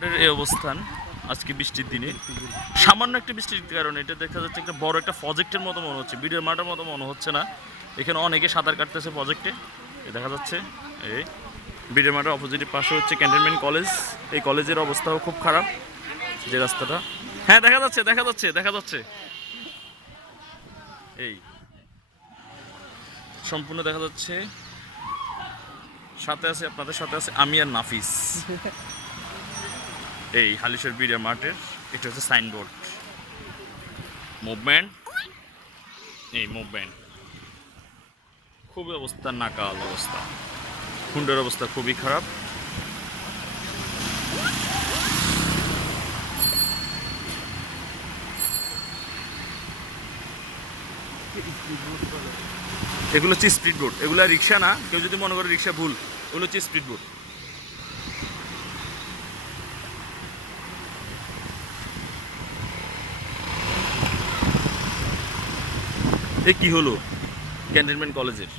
মাঠের এই অবস্থান আজকে বৃষ্টির দিনে, সামান্য একটা বৃষ্টির কারণে এটা দেখা যাচ্ছে একটা বড় একটা প্রজেক্টের মতো মনে হচ্ছে, বিডের মাঠের মতো মনে হচ্ছে না। এখানে অনেকে সাঁতার কাটতেছে প্রজেক্টে, দেখা যাচ্ছে। এই বিডের মাঠের অপোজিটের পাশে হচ্ছে ক্যান্টনমেন্ট কলেজ। এই কলেজের অবস্থাও খুব খারাপ, যে রাস্তাটা। হ্যাঁ, দেখা যাচ্ছে দেখা যাচ্ছে দেখা যাচ্ছে, এই সম্পূর্ণ দেখা যাচ্ছে। সাথে আছে, আপনাদের সাথে আছে আমি আর নাফিস। এই হালিশহর বিডের মাঠের এটা হচ্ছে সাইনবোর্ড, মুভমেন্ট, এই মুভমেন্ট। খুবই অবস্থা নাকাল অবস্থা, হুন্ডার অবস্থা খুবই খারাপ। এগুলো হচ্ছে স্পিড বোট, এগুলো রিক্সা না, কেউ যদি মনে করে রিক্সা ভুল, ওগুলো হচ্ছে স্পিড বোট। এ কি হলো ক্যান্টনমেন্ট কলেজের?